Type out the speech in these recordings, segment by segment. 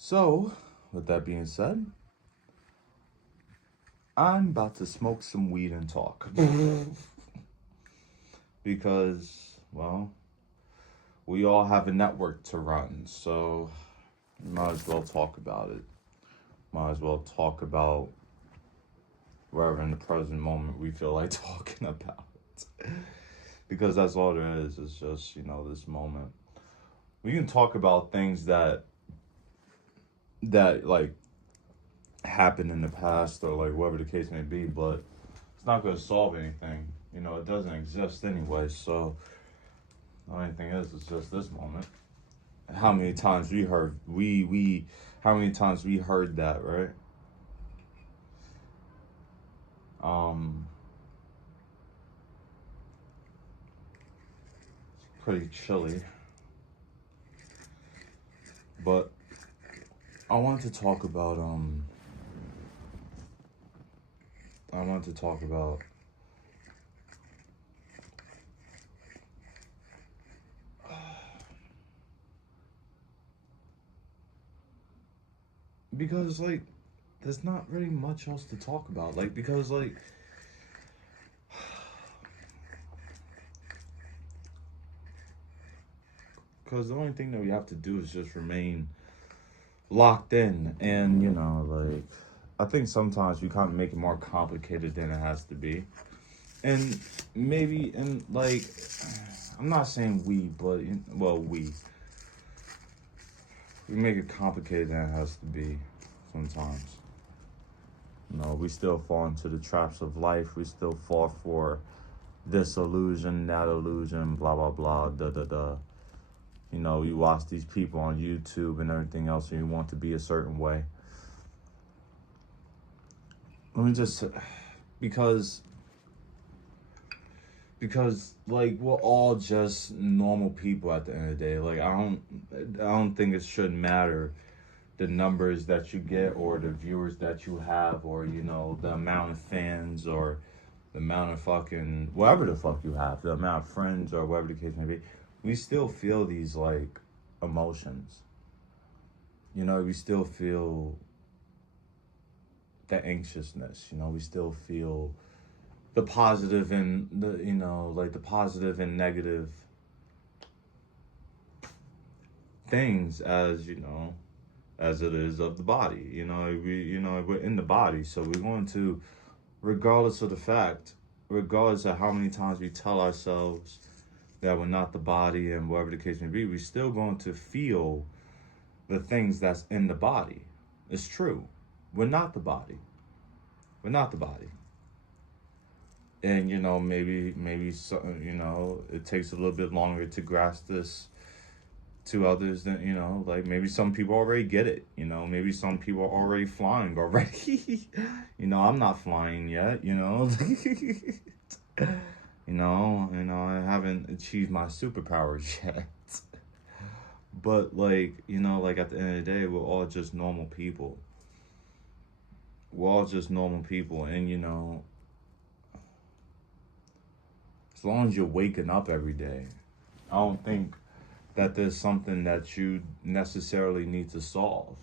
So, with that being said, I'm about to smoke some weed and talk. Because, well, we all have a network to run, so might as well talk about it. Might as well talk about wherever in the present moment we feel like talking about. Because that's all there is. It's just, this moment. We can talk about things that like happened in the past or like whatever the case may be, but it's not going to solve anything. It doesn't exist anyway. So the only thing is, it's just this moment. How many times we heard how many times we heard that, right? Um, Pretty chilly, but I wanted to talk about I wanted to talk about because like there's not really much else to talk about. Because the only thing that we have to do is just remain locked in, and I think sometimes we kind of make it more complicated than it has to be, and maybe and like I'm not saying we, but well we make it complicated than it has to be sometimes. We still fall into the traps of life. We still fall for this illusion, that illusion, blah blah blah, da da da. You watch these people on YouTube and everything else, and you want to be a certain way. Let me just because like we're all just normal people at the end of the day. Like I don't think it should matter the numbers that you get or the viewers that you have or the amount of fans or the amount of fucking whatever the fuck you have, the amount of friends or whatever the case may be. We still feel these like emotions. We still feel the anxiousness. We still feel the positive and the like the positive and negative things as it is of the body. We're in the body, so we're going to, regardless of the fact, regardless of how many times we tell ourselves that we're not the body and whatever the case may be, we're still going to feel the things that's in the body. It's true. We're not the body. We're not the body. And maybe so, it takes a little bit longer to grasp this to others than like maybe some people already get it. Maybe some people are already flying already. I'm not flying yet. I haven't achieved my superpowers yet. But like at the end of the day, we're all just normal people. We're all just normal people, and as long as you're waking up every day, I don't think that there's something that you necessarily need to solve.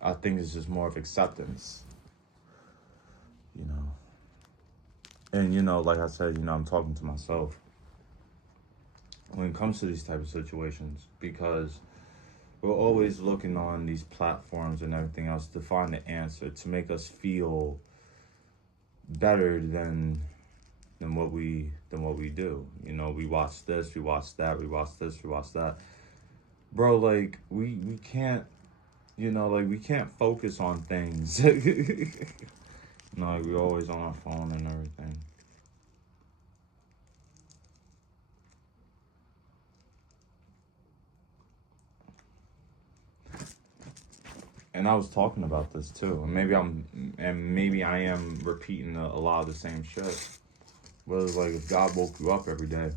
I think it's just more of acceptance, you know. And like I said, I'm talking to myself when it comes to these type of situations because we're always looking on these platforms and everything else to find the answer to make us feel better than what we do. We watch this, we watch that, we watch this, we watch that. Bro, like we can't like we can't focus on things. Like we're always on our phone and everything. And I was talking about this too. And maybe I am repeating a lot of the same shit. But it's like if God woke you up every day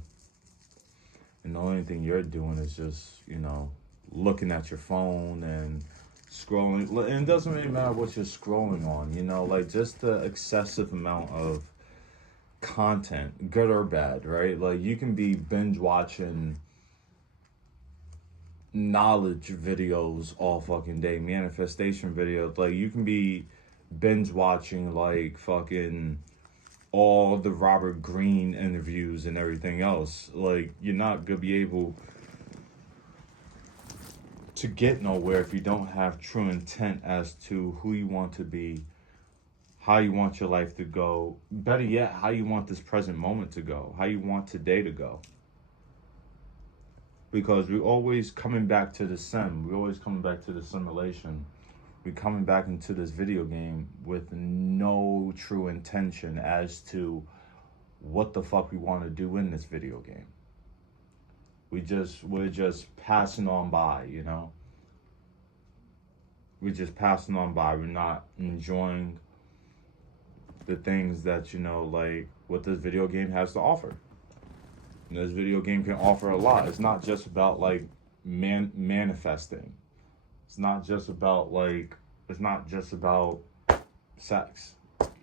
and the only thing you're doing is just, looking at your phone and scrolling. And it doesn't really matter what you're scrolling on, like just the excessive amount of content, good or bad, right? Like you can be binge watching knowledge videos all fucking day, manifestation videos. Like you can be binge watching like fucking all the Robert Greene interviews and everything else. Like you're not gonna be able to get nowhere if you don't have true intent as to who you want to be, how you want your life to go. Better yet, how you want this present moment to go, how you want today to go. Because we're always coming back to the sim. We're always coming back to the simulation. We're coming back into this video game with no true intention as to what the fuck we want to do in this video game. We're just passing on by, you know? We're just passing on by. We're not enjoying the things that, you know, like what this video game has to offer. And this video game can offer a lot. It's not just about like manifesting. It's not just about sex.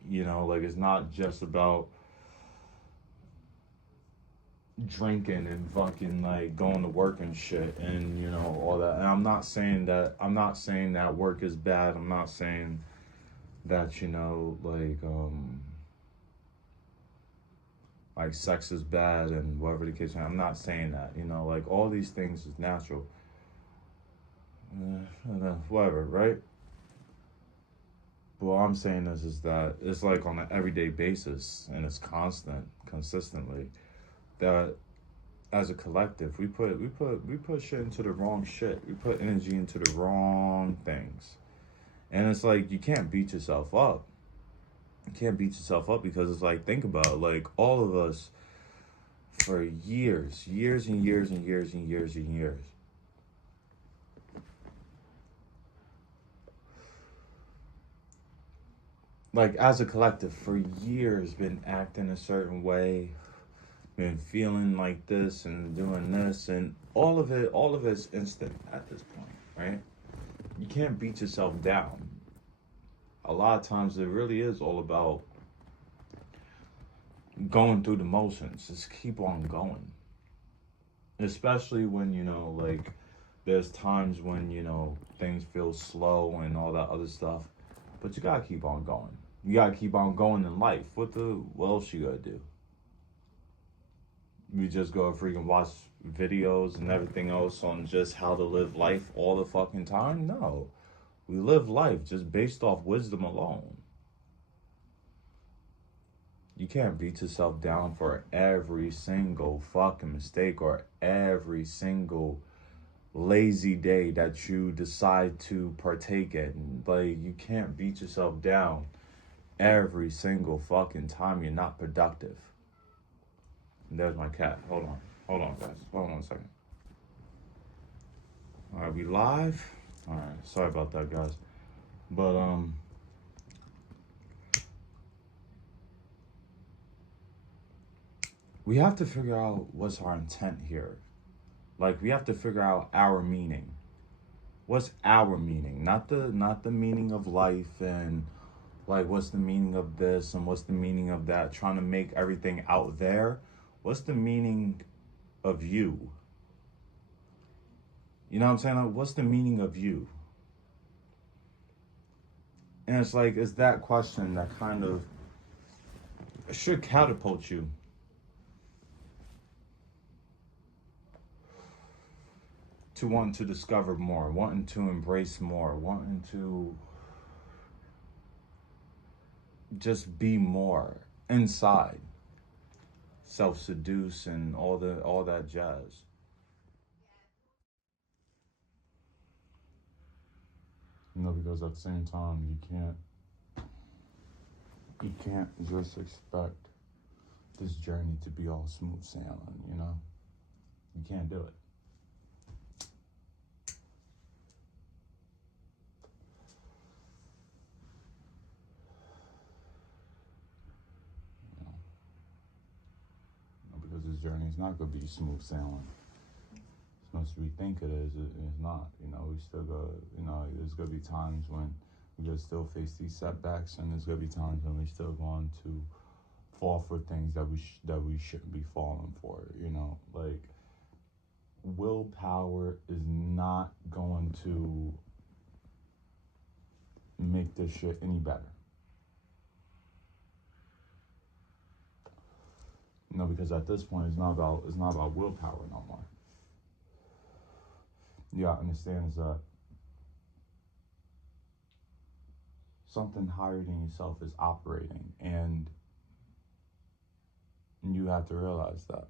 You know, like it's not just about drinking and fucking like going to work and shit and you know all that. And I'm not saying that work is bad. I'm not saying that, you know, like sex is bad and whatever the case. I'm not saying that, you know, like all these things is natural. Whatever, right? But what I'm saying is that it's like on an everyday basis and it's consistently, that as a collective we put shit into the wrong shit. We put energy into the wrong things. And it's like you can't beat yourself up. You can't beat yourself up because it's like, think about it, like all of us for years and years and years and years and years. Like as a collective for years been acting a certain way, been feeling like this and doing this and all of it's instant at this point, right? You can't beat yourself down. A lot of times it really is all about going through the motions. Just keep on going. Especially when, you know, like there's times when, you know, things feel slow and all that other stuff. But you gotta keep on going. You gotta keep on going in life. What else you gotta do? We just go freaking watch videos and everything else on just how to live life all the fucking time? No. We live life just based off wisdom alone. You can't beat yourself down for every single fucking mistake or every single lazy day that you decide to partake in. Like, you can't beat yourself down every single fucking time you're not productive. And there's my cat. Hold on, guys. Hold on a second. All right, we live? All right, sorry about that, guys. But, we have to figure out what's our intent here. Like, we have to figure out our meaning. What's our meaning? Not the meaning of life and like what's the meaning of this and what's the meaning of that, trying to make everything out there. What's the meaning of you? You know what I'm saying? Like, what's the meaning of you? And it's like, it's that question that kind of should catapult you to wanting to discover more, wanting to embrace more, wanting to just be more inside, self-seduce and all that jazz. You know, because at the same time, you can't just expect this journey to be all smooth sailing, you know? You can't do it. Because this journey is not going to be smooth sailing. As much as we think it is, it's not. You know, we still go, you know, there's going to be times when we going to still face these setbacks, and there's going to be times when we still going to fall for things that we shouldn't be falling for, you know, like willpower is not going to make this shit any better. No, because at this point it's not about willpower no more. You gotta understand is that something higher than yourself is operating, and you have to realize that.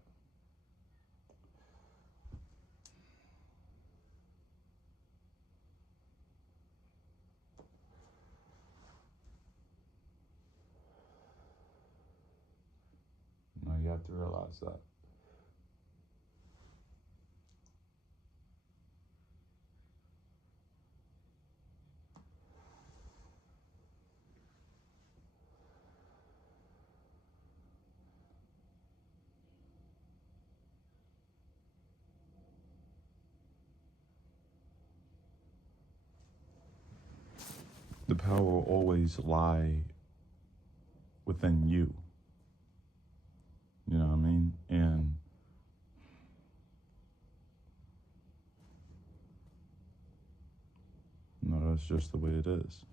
No, you have to realize that. The power will always lie within you. You know what I mean? And no, that's just the way it is.